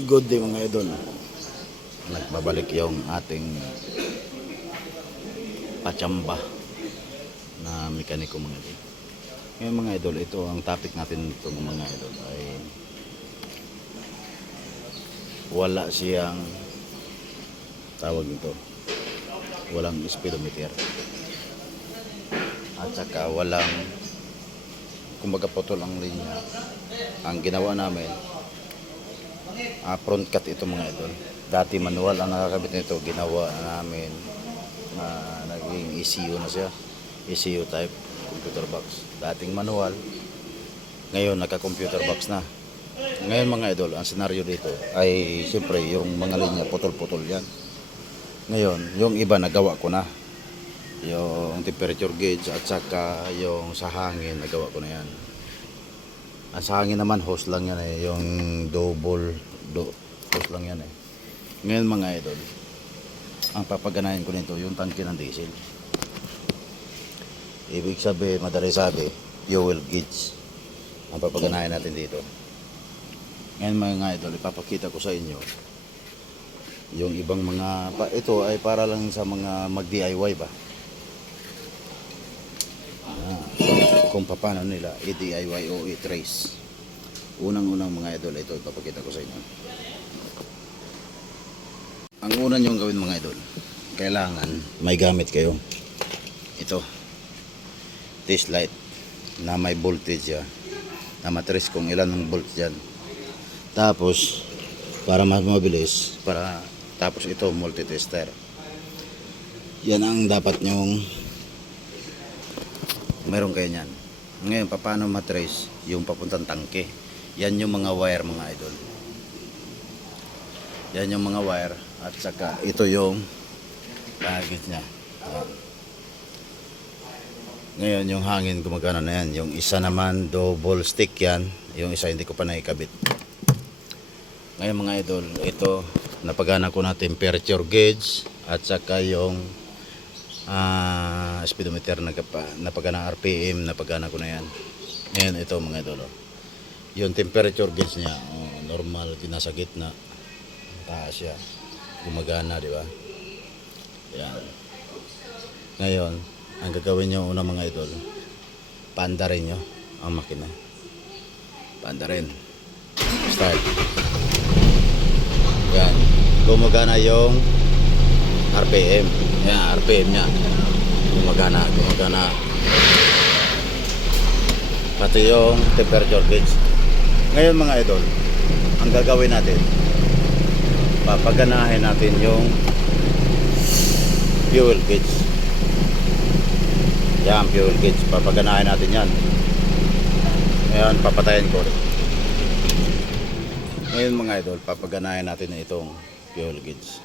Good day mga idol. Nagbabalik yung ating patsamba na mekaniko mga idol. Ngayon mga idol, ito ang topic natin itong mga idol ay wala siyang tawag nito, walang speedometer at saka walang, kumbaga putol ang linya. Ang ginawa namin, front cut ito mga idol. Dati manual ang nakakabit nito, ginawa namin naging ECU na siya, ECU type computer box. Dating manual, ngayon naka computer box na. Ngayon mga idol, ang senaryo dito ay siyempre yung mga linya putol-putol yan. Ngayon yung iba nagawa ko na, yung temperature gauge at saka yung sa hangin nagawa ko na yan. Ang sa hangin naman hose lang yan yung double hose lang yan Ngayon mga idol, ang papaganahin ko nito yung tangke ng diesel. Ibig sabihin, madali sabi, fuel gauge ang papaganahin natin dito. Ngayon mga idol, ipapakita ko sa inyo yung ibang mga ito ay para lang sa mga mag DIY ba, kung paano nila i-DIY o i-trace. Unang-unang mga idol, ito ipapakita ko sa inyo. Ang una nyong gawin mga idol, kailangan may gamit kayo. Ito, test light na may voltage na matrace kung ilan ang volts dyan. Tapos, para mas mabilis, tapos ito, multitester. Yan ang dapat nyong meron kayo nyan. Ngayon, paano matrace yung papuntang tangke? Yan yung mga wire mga idol. Yan yung mga wire. At saka ito yung target nya. Ngayon yung hangin gumagana na yan. Yung isa naman double stick yan. Yung isa hindi ko pa naikabit. Ngayon mga idol, ito napagana ko na temperature gauge at saka yung speedometer napagana RPM, napagana ko na yan. Ngayon ito mga idol, yung temperature gauge nya normal, nasa gitna, taas siya, gumagana, di ba? Yan. Ngayon ang gagawin nyo una mga idol, paandarin nyo ang makina. Paandarin, start. Yan, gumagana yung RPM. Yan, RPM nya gumagana. Pati yung temperature gauge. Ngayon mga idol, ang gagawin natin, papaganahin natin yung fuel gauge. Yan, fuel gauge, papaganahin natin yan. Ngayon, papatayin ko rin. Ngayon mga idol, papaganahin natin na itong fuel gauge.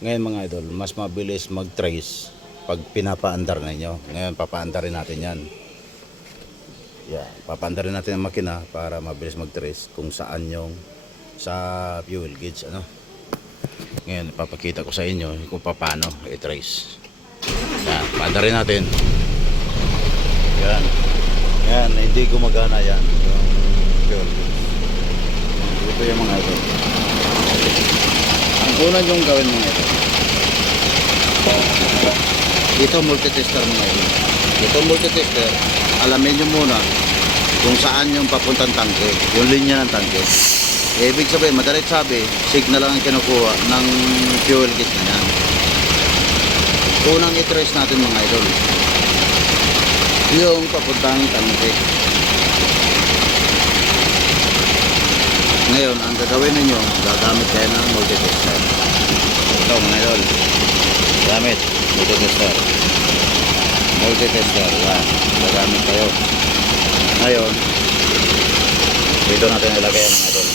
Ngayon mga idol, mas mabilis mag-trace pag pinapaandar na nyo. Ngayon, papaandarin natin yan. Yeah, papaandarin natin ang makina para mabilis mag-trace kung saan yung sa fuel gauge. Ngayon, ipapakita ko sa inyo kung paano i-trace. Yan, paandarin natin. Yan. Yan, hindi gumagana yan. Yung fuel gauge. Ito yung mga ito. Ang una yung gawin mga ito. Ito multitester mga ito. Ito multitester, alamin nyo muna kung saan yung papuntang tangke, yung linya ng tangke. Ibig sabihin, madalit sabi, signal lang ang kinukuha ng fuel gauge na yan. Unang i-trace natin mga idol, yung papuntang tangke. Ngayon, ang gagawin ninyo, gagamit kayo ng multitester. Ito mga idol, gamit multitester. Multitester, yan, gagamit kayo. Ngayon, dito natin ilagay mga idol.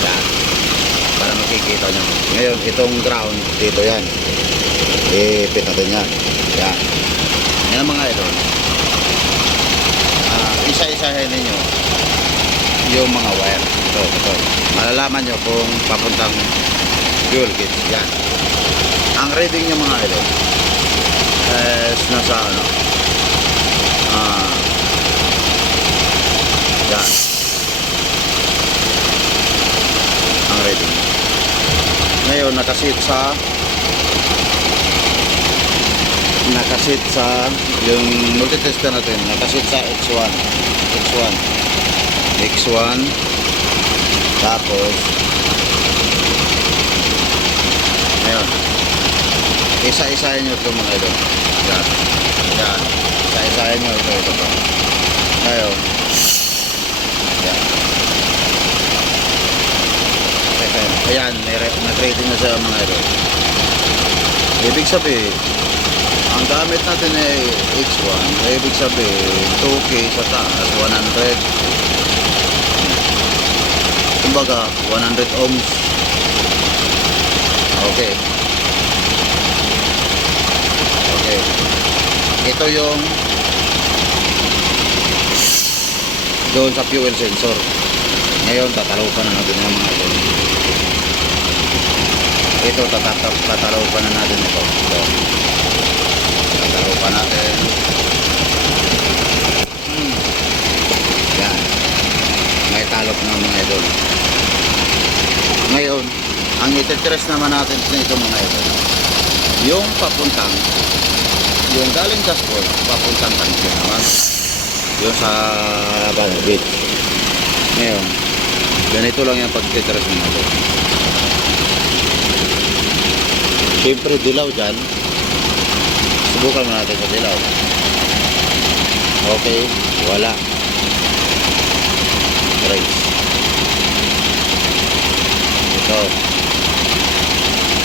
Yan, para makikita nyo. Ngayon, itong ground, dito yan. Ipit natin yan. Yan. Yan mga idol. Isa-isahin ninyo yung mga wire. Ito. Malalaman nyo kung papuntang fuel gauge. Yan. Ang reading nyo mga idol is nasa yan. Ngayon, nakasit sa yung multitester natin, nakasit sa X1. X1. Tapos, ngayon, isa-isahin nyo ito mga idol. Yan. Yan. Isa-isahin nyo ito. Ngayon, yan. Ayan, na-trading na siya mga idol. Ibig sabihin, ang gamit natin ay X1, ibig sabihin 2K sa taas, 100. Kumbaga, 100 ohms. Okay. Ito yung doon sa fuel sensor. Ngayon, tatalupan na natin yung mga ito. Ito, tatalupan na natin ito. Tatalupan natin. Yan. May talop na mga ito. Ngayon, ang ititres naman natin ito mga ito. Yung papuntang, yung galing dashboard, papuntang tanke naman. Yung sa bit. Ngayon, ganito lang yung pag-titres mga ito. Siyempre dilaw dyan. Subukan mo natin sa dilaw. Okay, wala. Trace. Ito.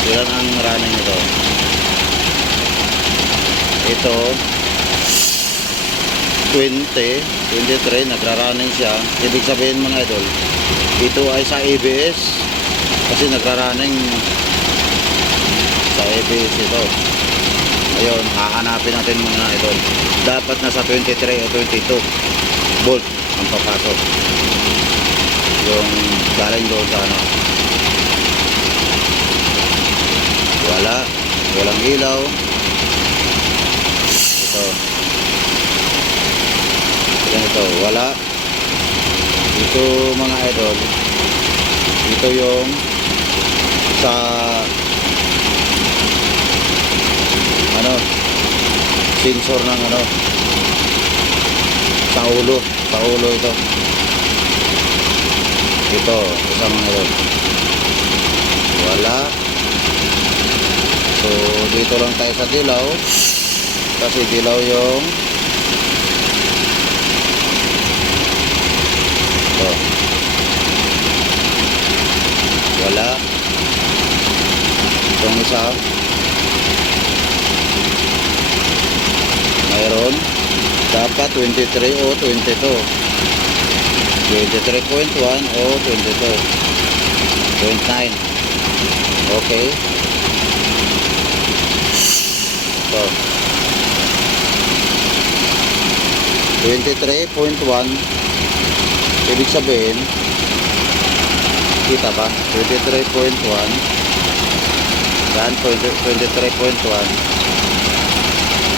Ilan ang running ito? Ito 23 nagra-running siya. Ibig sabihin mga idol, ito ay sa ABS kasi nagra-running sa ABS ito. Ngayon, hahanapin natin mga idol. Dapat nasa 23 o 22 volt ang papasok. Yung galing doon sa ano. Walang ilaw. Ito, wala. Ito mga idol. Ito yung sa sensor ng sa ulo ito. Ito, isa mga idol. Wala. So, dito lang tayo sa dilaw. Kasi dilaw yung ito. Wala. Itong isa mayroon. Dapat 23 o 22. 23.1 o 22.9. Okay. Ito 23.1. Ibig sabihin, kita ba? 23.1. Yan, 23.1.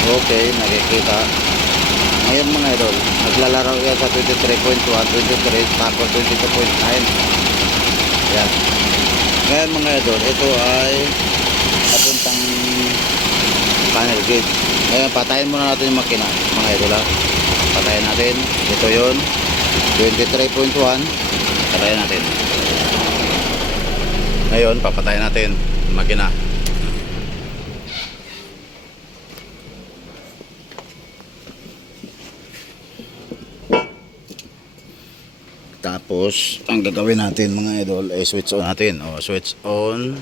Okay, nakikita. Ngayon mga idol, naglalaro yan sa 23.1, 23, tapos 22.9. Yan. Ngayon mga idol, ito ay papuntang panel gate. Ngayon, patayin muna natin yung makina, mga idol ha. Patayin natin. Ito yun. 23.1. Patayin natin. Ngayon, papatayin natin yung makina. Tapos, ang gagawin natin mga idol ay switch on natin. O, switch on.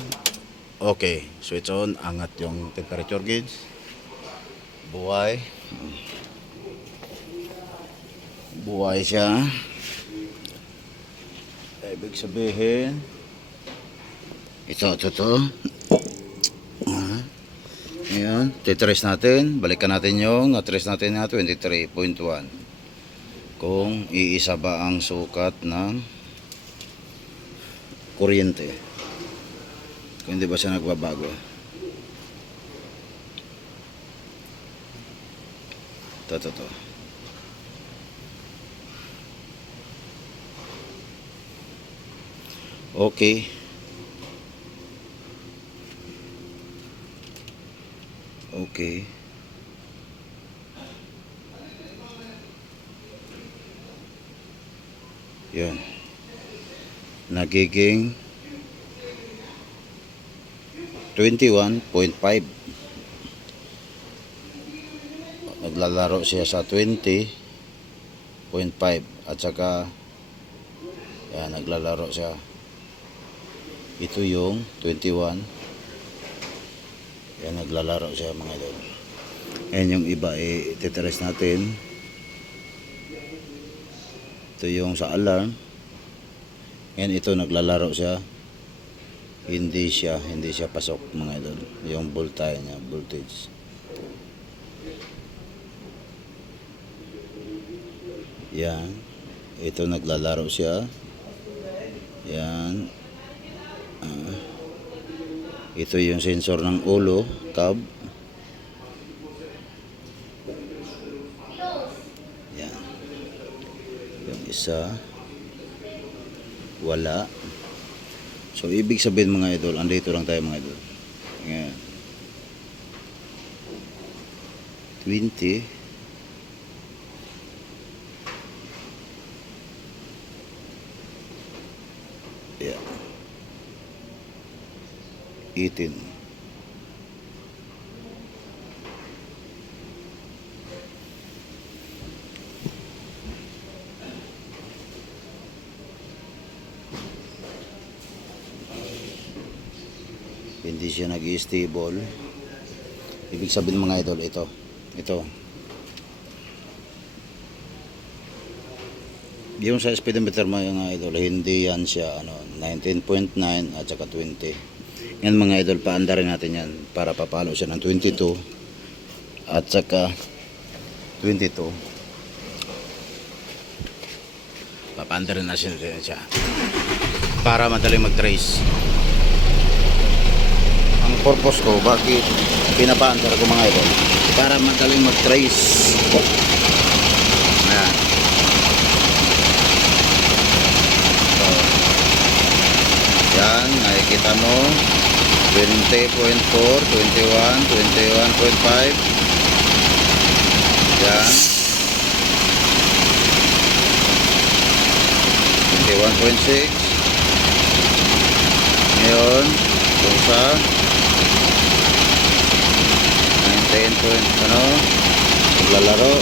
Okay. Switch on. Angat yung temperature gauge. Buhay. Buhay siya. Ibig sabihin, ito. Ngayon, titrace natin. Balikan natin yung natrace natin na 23.1. Kung iisa ba ang sukat ng kuryente. Kung hindi ba siya nagbabago. Ito. Okay. Okay. Yun. Nagiging 21.5. Naglalaro siya sa 20.5 at saka yan, naglalaro siya. Ito yung 21. Yan, naglalaro siya mga idol. Ayan yung iba titest natin. Ito yung sa alarm. Yan, ito naglalaro siya. Hindi siya pasok mga idol. Yung voltage niya, voltage. Yan. Ito naglalaro siya. Yan. Ito yung sensor ng ulo, tab. Yan. Yung isa wala. So ibig sabihin mga idol, andito lang tayo mga idol. Yan. 20. Yeah. 18. Hindi siya nag-i-stable. Ibig sabihin mga idol, ito. Yung sa speedometer mga idol, hindi yan siya 19.9 at saka 20. Yan mga idol, paanda rin natin yan para papalo siya ng 22 at saka 22. Papaanda rin natin siya para madaling mag-trace. Ang purpose ko, bakit pinapaandar ko mga idol, para madaling mag-trace. Ayan. So, yan, nakikita mo 20.4, 21, 21.5. Yan. 21.6. Ngayon, kung sa 19 point, naglalaro,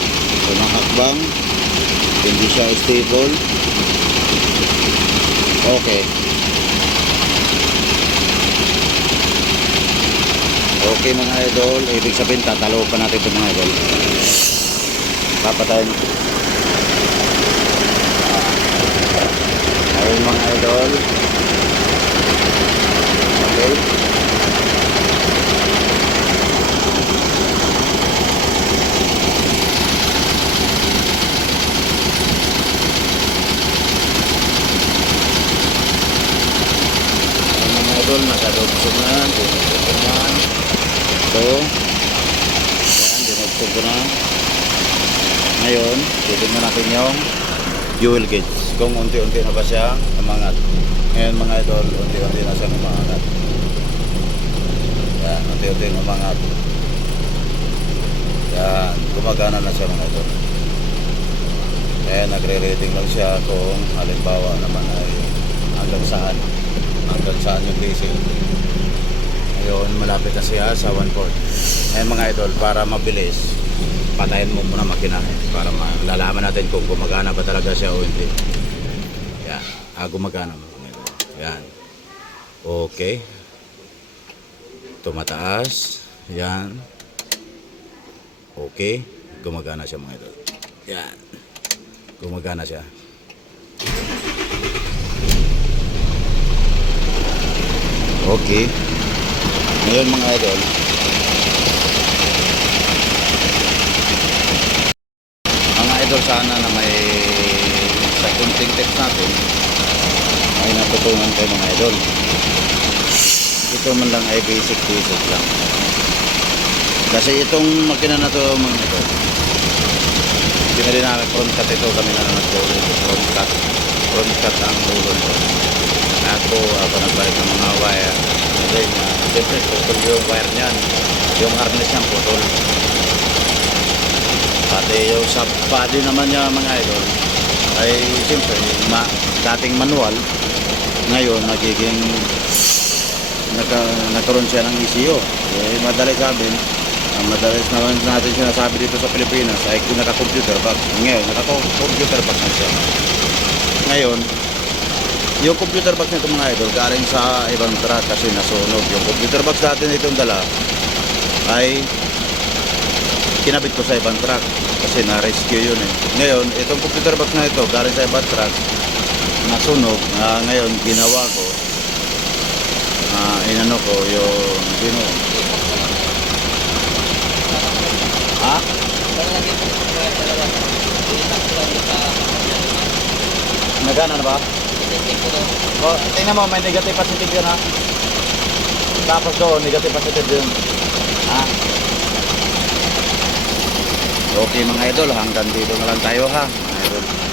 unang hakbang, hindi siya stable. Okay. Okay mga idol, ibig sabihin tatalo pa natin ito mga idol. Papatayin. Ayun mga idol. Okay. Ayun mga idol, nakadubsog na. Dinubsog na. Ito. Ayan, dinubsog ko na. Ngayon, titignan natin yung fuel gauge. Kung unti-unti na ba siya umangat. Ngayon mga idol, unti-unti na siya umangat. Yan, unti-unti na umangat. Yan, gumagana na siya mga idol. Kaya nagre-rating lang siya kung halimbawa naman ay hanggang saan yung diesel. Ngayon, malapit na siya sa 1/4. Ngayon mga idol, para mabilis, patayin mo muna makina para malalaman natin kung gumagana ba talaga siya o hindi. Yan. Gumagana mo. Yan. Okay. Tumataas. Yan. Okay. Gumagana siya mga idol. Yan. Gumagana siya. Okay. Ngayon mga idol, sana na may sa kunting tips natin ay natutunan kayo mga idol. Ito man lang ay basic lang. Kasi itong makina na to mga idol, pinali namin front cut ito, kami na front cut ang ulo nito. Ako nagbalik ng mga wire. Then, siyempre, tutol yung wire niyan. Yung harness niya putol. Pati yung sa body naman niya mga idol ay siyempre dating manual, ngayon nagiging nagkaroon siya ng ECU. Eh, madalas sabihin, ang madalas naman natin sinasabi dito sa Pilipinas ay kung naka-computer box. Ngayon, naka-computer box na siya. Ngayon, yung computer box nito mga idol, galing sa ibang truck kasi nasunog. Yung computer box natin itong dala ay kinabit ko sa ibang truck kasi na-rescue yun eh. Ngayon, itong computer box na ito, galing sa ibang truck, nasunog. Ngayon, ginawa ko, inano ko yung ginawa. Ha? Nagana na ba? O, tingnan mo, may negative positive yun ha. Tapos doon, negative positive yun. Ha? Okay mga idol, hanggang dito na lang tayo ha. Mga idol.